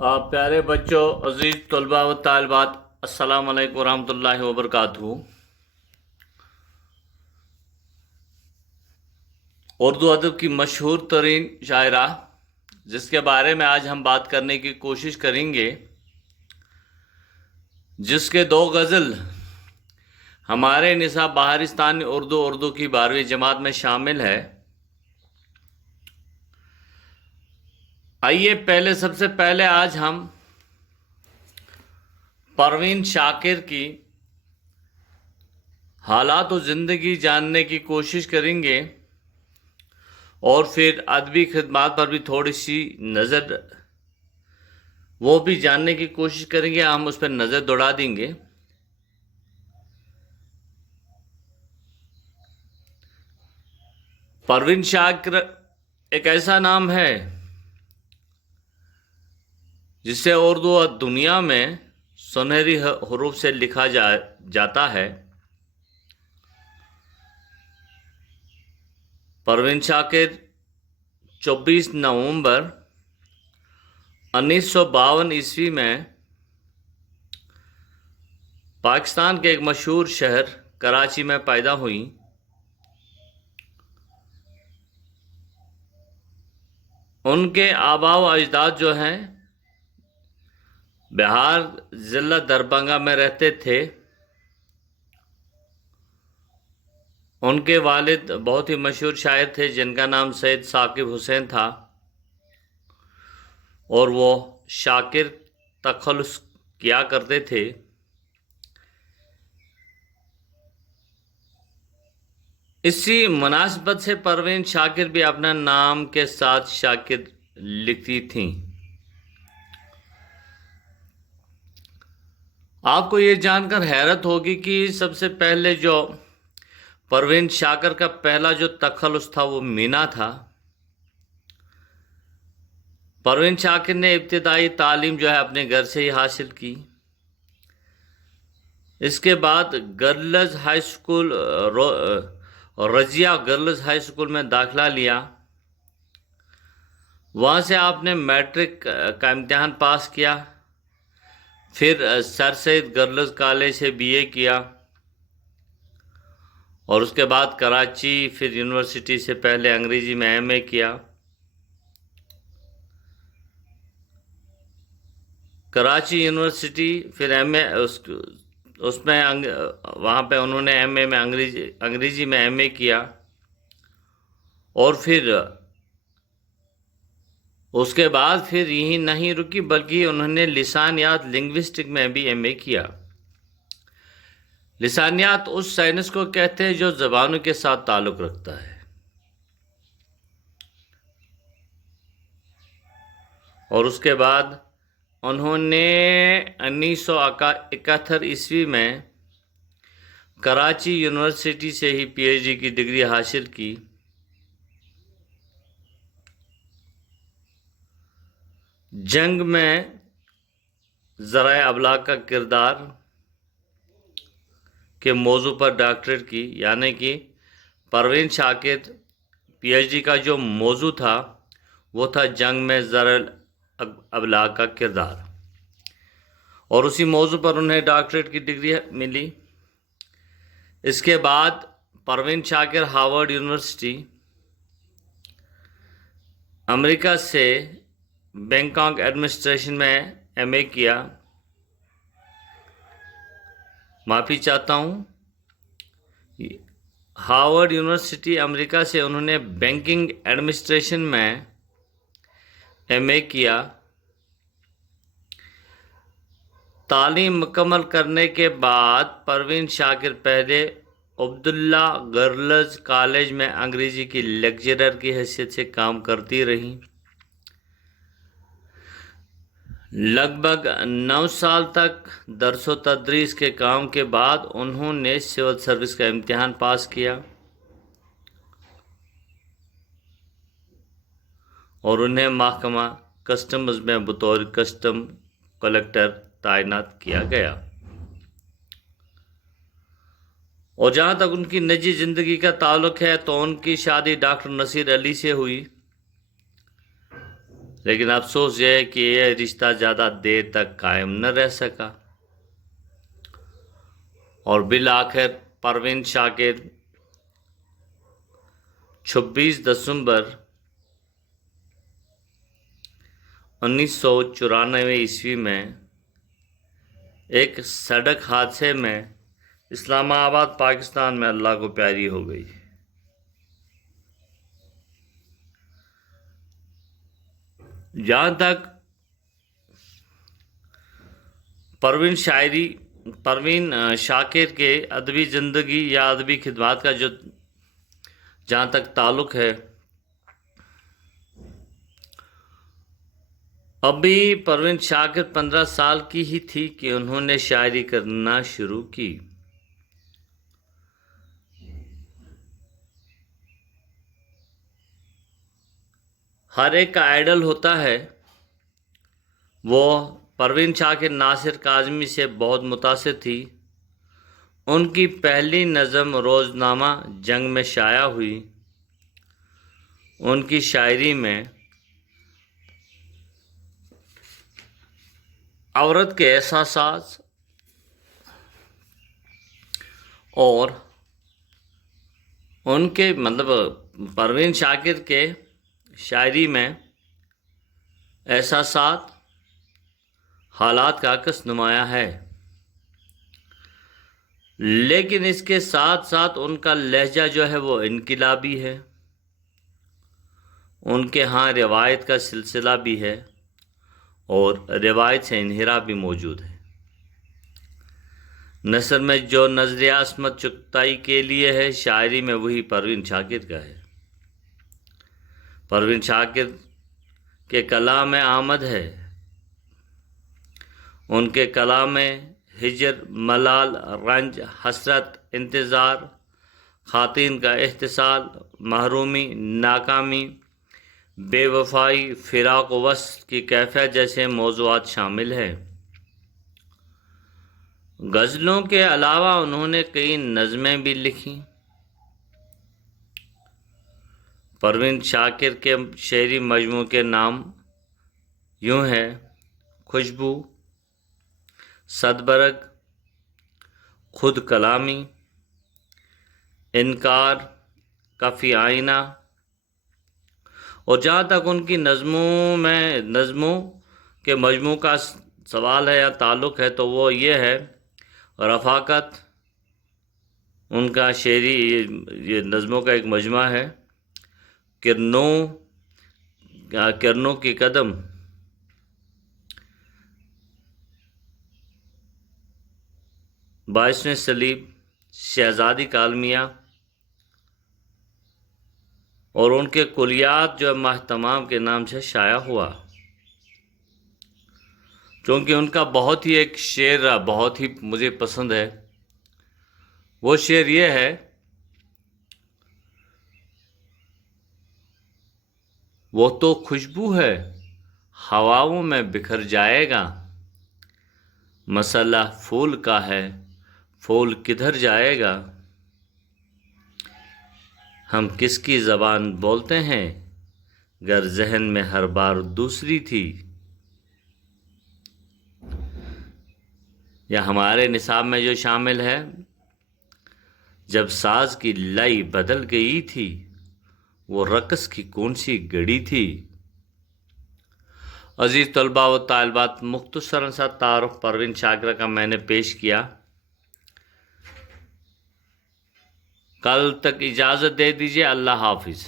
پیارے بچوں، عزیز طلباء و طالبات، السلام علیکم ورحمۃ اللہ وبرکاتہ۔ اردو ادب کی مشہور ترین شاعرہ جس کے بارے میں آج ہم بات کرنے کی کوشش کریں گے، جس کے دو غزل ہمارے نصاب بہارستانی اردو کی 12ویں جماعت میں شامل ہے۔ آئیے سب سے پہلے آج ہم پروین شاکر کی حالات و زندگی جاننے کی کوشش کریں گے، اور پھر ادبی خدمات پر بھی تھوڑی سی نظر وہ بھی جاننے کی کوشش کریں گے، ہم اس پر نظر دوڑا دیں گے۔ پروین شاکر ایک ایسا نام ہے جسے اردو دنیا میں سنہری حروف سے لکھا جاتا ہے۔ پروین شاکر 24 نومبر 1952 عیسوی میں پاکستان کے ایک مشہور شہر کراچی میں پیدا ہوئی۔ ان کے آباء و اجداد جو ہیں بہار ضلع دربھنگہ میں رہتے تھے۔ ان کے والد بہت ہی مشہور شاعر تھے جن کا نام سید ثاقب حسین تھا، اور وہ شاکر تخلص کیا کرتے تھے۔ اسی مناسبت سے پروین شاکر بھی اپنا نام کے ساتھ شاکر لکھتی تھیں۔ آپ کو یہ جان کر حیرت ہوگی کہ سب سے پہلے جو پروین شاکر کا پہلا جو تخلص تھا وہ مینا تھا۔ پروین شاکر نے ابتدائی تعلیم جو ہے اپنے گھر سے ہی حاصل کی۔ اس کے بعد girls high school Razia girls high school میں داخلہ لیا۔ وہاں سے آپ نے میٹرک کا امتحان پاس کیا، پھر سر سید گرلز کالج سے بی اے کیا، اور اس کے بعد کراچی پھر یونیورسٹی سے پہلے انگریزی میں ایم اے کیا۔ کراچی یونیورسٹی پھر ایم اے اس میں وہاں پہ انہوں نے ایم اے میں انگریزی میں ایم اے کیا، اور پھر اس کے بعد پھر یہی نہیں رکی بلکہ انہوں نے لسانیات لنگوسٹک میں بھی ایم اے کیا۔ لسانیات اس سائنس کو کہتے ہیں جو زبانوں کے ساتھ تعلق رکھتا ہے، اور اس کے بعد انہوں نے 1971 عیسوی میں کراچی یونیورسٹی سے ہی پی ایچ ڈی کی ڈگری حاصل کی۔ جنگ میں ذرائع ابلاغ کا کردار کے موضوع پر ڈاکٹریٹ کی، یعنی کہ Parveen Shakir P H D کا جو موضوع تھا وہ تھا جنگ میں ذرائع ابلاغ کا کردار، اور اسی موضوع پر انہیں ڈاکٹریٹ کی ڈگری ملی۔ اس کے بعد پروین شاکر ہارورڈ یونیورسٹی امریکہ سے بینکاک ایڈمنسٹریشن میں ایم اے کیا۔ معافی چاہتا ہوں، ہارورڈ یونیورسٹی امریکہ سے انہوں نے بینکنگ ایڈمنسٹریشن میں ایم اے کیا۔ تعلیم مکمل کرنے کے بعد پروین شاکر پہلے عبداللہ گرلز کالج میں انگریزی کی لیکچرر کی حیثیت سے کام کرتی رہیں۔ لگ بھگ 9 سال تک درس و تدریس کے کام کے بعد انہوں نے سول سروس کا امتحان پاس کیا، اور انہیں محکمہ کسٹمز میں بطور کسٹم کلکٹر تعینات کیا گیا۔ اور جہاں تک ان کی نجی زندگی کا تعلق ہے تو ان کی شادی ڈاکٹر نصیر علی سے ہوئی۔ لیکن افسوس یہ ہے کہ یہ رشتہ زیادہ دیر تک قائم نہ رہ سکا اور بالآخر پروین شاکر 26 دسمبر 1994 عیسوی میں ایک سڑک حادثے میں اسلام آباد پاکستان میں اللہ کو پیاری ہو گئی۔ جہاں تک پروین شاکر کے ادبی زندگی یا ادبی خدمات کا جہاں تک تعلق ہے، ابھی پروین شاکر 15 سال کی ہی تھی کہ انہوں نے شاعری کرنا شروع کی۔ ہر ایک کا آئیڈل ہوتا ہے۔ وہ پروین شاکر ناصر کاظمی سے بہت متاثر تھی۔ ان کی پہلی نظم روزنامہ جنگ میں شائع ہوئی۔ ان کی شاعری میں عورت کے احساسات اور ان کے پروین شاکر کے شاعری میں احساسات، حالات کا عکس نمایاں ہے، لیکن اس کے ساتھ ساتھ ان کا لہجہ جو ہے وہ انقلابی ہے۔ ان کے ہاں روایت کا سلسلہ بھی ہے اور روایت سے انحراف بھی موجود ہے۔ نثر میں جو نظریہ عصمت چغتائی کے لیے ہے، شاعری میں وہی پروین شاکر کا ہے۔ پروین شاکر کے کلام میں آمد ہے۔ ان کے کلام میں ہجر، ملال، رنج، حسرت، انتظار، خواتین کا احتسال، محرومی، ناکامی، بے وفائی، فراق و وصل کی کیفیت جیسے موضوعات شامل ہیں۔ غزلوں کے علاوہ انہوں نے کئی نظمیں بھی لکھیں۔ پروین شاکر کے شعری مجموعوں کے نام یوں ہیں: خوشبو، صدبرگ، خود کلامی، انکار، کفی آئینہ۔ اور جہاں تک ان کی نظموں کے مجموع کا سوال ہے یا تعلق ہے تو وہ یہ ہے: رفاقت، ان کا شعری یہ نظموں کا ایک مجموعہ ہے۔ کرنوں کی قدم، باعث صلیب، شہزادی کالمیہ، اور ان کے کلیات جو ماہتمام کے نام سے شائع ہوا۔ چونکہ ان کا بہت ہی ایک شعر بہت ہی مجھے پسند ہے، وہ شعر یہ ہے: وہ تو خوشبو ہے ہواؤں میں بکھر جائے گا، مسئلہ پھول کا ہے پھول کدھر جائے گا، ہم کس کی زبان بولتے ہیں گر ذہن میں ہر بار دوسری تھی۔ یا ہمارے نصاب میں جو شامل ہے: جب ساز کی لئی بدل گئی تھی وہ رقص کی کون سی گڑی تھی۔ عزیز طلباء و طالبات، مختصراً سا تعارف پروین شاکر کا میں نے پیش کیا۔ کل تک اجازت دے دیجیے۔ اللہ حافظ۔